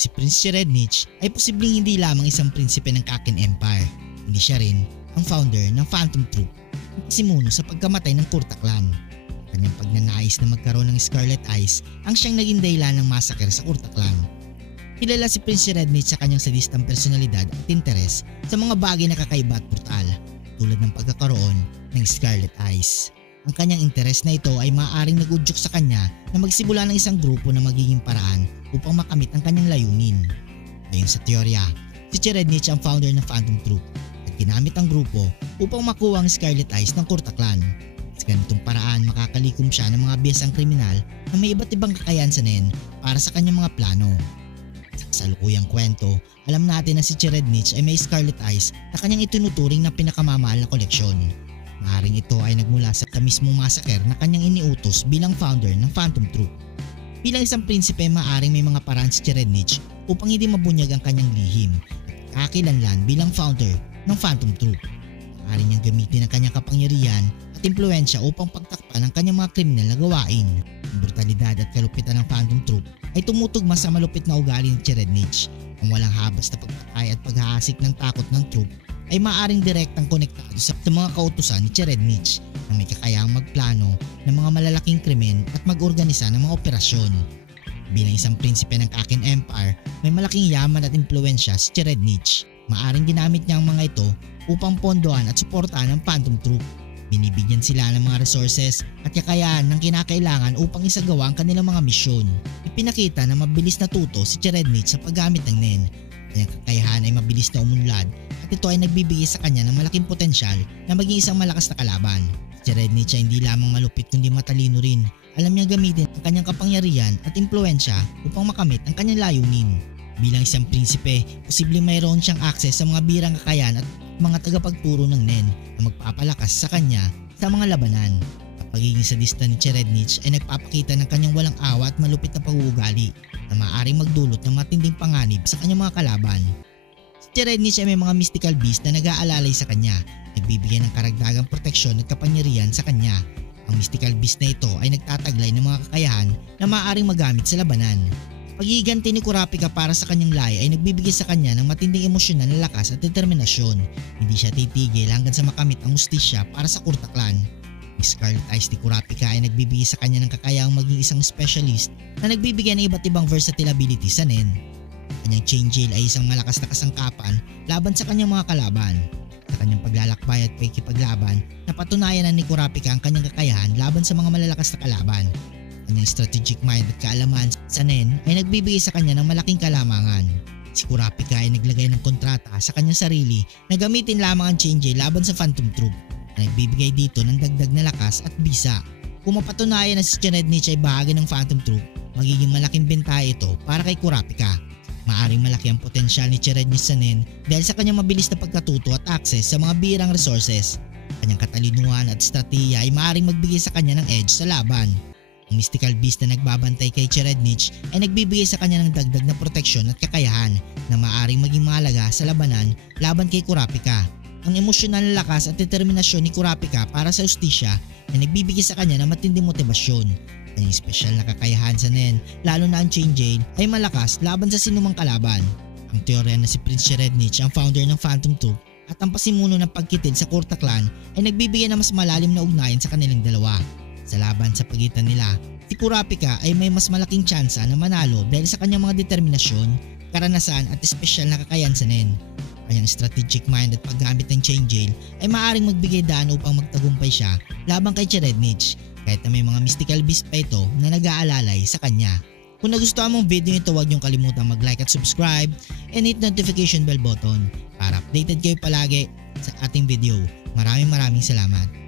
Si Prince Cherednich ay posibleng hindi lamang isang prinsipe ng Kakin Empire, hindi siya rin ang founder ng Phantom Troop at pasimuno sa pagkamatay ng Kurta Clan. Kanyang pagnanais na magkaroon ng Scarlet Eyes ang siyang naging dahilan ng massacre sa Kurta Clan. Kilala si Prince Cherednich sa kanyang sadistang personalidad at interes sa mga bagay na kakaiba at brutal, tulad ng pagkakaroon ng Scarlet Eyes. Ang kanyang interes na ito ay maaaring nag-udyok sa kanya na magsimula ng isang grupo na magiging paraan upang makamit ang kanyang layunin. Ayon sa teorya, si Cherednich ang founder ng Phantom Troop at ginamit ang grupo upang makuha ang Scarlet Eyes ng Kurta Clan. Sa ganitong paraan makakalikom siya ng mga biyasang kriminal na may iba't ibang kakayahan sa Nen para sa kanyang mga plano. Sa kasalukuyang kwento, alam natin na si Cherednich ay may Scarlet Eyes na kanyang itinuturing na pinakamamahal na koleksyon. Maaaring ito ay nagmula sa mismong massacre na kanyang iniutos bilang founder ng Phantom Troop. Bilang isang prinsipe, maaaring may mga paraan si Cherednich upang hindi mabunyag ang kanyang lihim at kakilanlan bilang founder ng Phantom Troop. Maaaring niyang gamitin ang kanyang kapangyarihan at impluensya upang pagtakpan ang kanyang mga kriminal na gawain. Ang brutalidad at kalupitan ng Phantom Troop ay tumutugma sa malupit na ugali ni Cherednich. Ang walang habas na pagpatay at paghahasik ng takot ng troop ay maaaring direktang konektado sa mga kautusan ni Cherednich na may kakayahang magplano ng mga malalaking krimen at mag-organisa ng mga operasyon. Bilang isang prinsipe ng Kakin Empire, may malaking yaman at impluensya si Cherednich. Maaaring ginamit niya ang mga ito upang pondohan at suportahan ang Phantom Troop. Binibigyan sila ng mga resources at kakayahan ng kinakailangan upang isagawa ang kanilang mga misyon. Ipinakita na mabilis natuto si Cherednich sa paggamit ng Nen. Kanyang kakayahan ay mabilis na umunlad at ito ay nagbibigay sa kanya ng malaking potensyal na maging isang malakas na kalaban. Si Cherednich ay hindi lamang malupit kundi matalino rin. Alam niya gamitin ang kanyang kapangyarihan at impluensya upang makamit ang kanyang layunin. Bilang isang prinsipe, posibleng mayroon siyang akses sa mga birang kakayahan at mga tagapagturo ng Nen na magpapalakas sa kanya sa mga labanan. Ang pagiging sadista ni Cherednich ay nagpapakita ng kanyang walang awa at malupit na pag-uugali na maaaring magdulot ng matinding panganib sa kanyang mga kalaban. Si Cherednich ay may mga mystical beast na nag-aalalay sa kanya, nagbibigay ng karagdagang proteksyon at kapangyarihan sa kanya. Ang mystical beast na ito ay nagtataglay ng mga kakayahan na maaaring magamit sa labanan. Pagiganti ni Kurapika para sa kanyang lay ay nagbibigay sa kanya ng matinding emosyonal na lakas at determinasyon. Hindi siya titigil hanggang sa makamit ang hustisya para sa Kurta Clan. Ang Scarlet Eyes ni Kurapika ay nagbibigay sa kanya ng kakayahang maging isang specialist na nagbibigay ng iba't ibang versatile ability sa Nen. Kanyang Chain Jail ay isang malakas na kasangkapan laban sa kanyang mga kalaban. Sa kanyang paglalakbay at pakikipaglaban, napatunayan na ni Kurapika ang kanyang kakayahan laban sa mga malalakas na kalaban. Kanyang strategic mind at kaalaman sa Nen ay nagbibigay sa kanya ng malaking kalamangan. Si Kurapika ay naglagay ng kontrata sa kanyang sarili na gamitin lamang ang Chain Jail laban sa Phantom Troop na nagbibigay dito ng dagdag na lakas at bisa. Kung mapatunayan na si Cherednich ay bahagi ng Phantom Troop, magiging malaking bentaha ito para kay Kurapika. Maaring malaki ang potensyal ni Cherednich sa Nen dahil sa kanyang mabilis na pagkatuto at access sa mga birang resources. Kanyang katalinuhan at estratehiya ay maaring magbigay sa kanya ng edge sa laban. Ang mystical beast na nagbabantay kay Cherednich ay nagbibigay sa kanya ng dagdag na proteksyon at kakayahan na maaaring maging mahalaga sa labanan laban kay Kurapika. Ang emosyonal na lakas at determinasyon ni Kurapika para sa hustisya ay nagbibigay sa kanya ng matinding motibasyon. Kanyang espesyal na kakayahan sa Nen, lalo na ang Chain Jail, ay malakas laban sa sinumang kalaban. Ang teorya na si Prince Cherednich ang founder ng Phantom Troop at ang pasimuno ng pagkitid sa Kurta Clan ay nagbibigay ng mas malalim na ugnayan sa kanilang dalawa. Sa laban sa pagitan nila, si Kurapika ay may mas malaking tsansa na manalo dahil sa kanyang mga determinasyon, karanasan at espesyal na kakayahan sa Nen. Kanyang strategic mind at paggamit ng Chain Jail ay maaaring magbigay daan upang magtagumpay siya laban kay Cherednich kahit na may mga mystical beast pa ito na nag-aalalay sa kanya. Kung nagustuhan mong video ito, huwag niyong kalimutan mag-like at subscribe and hit notification bell button para updated kayo palagi sa ating video. Maraming salamat.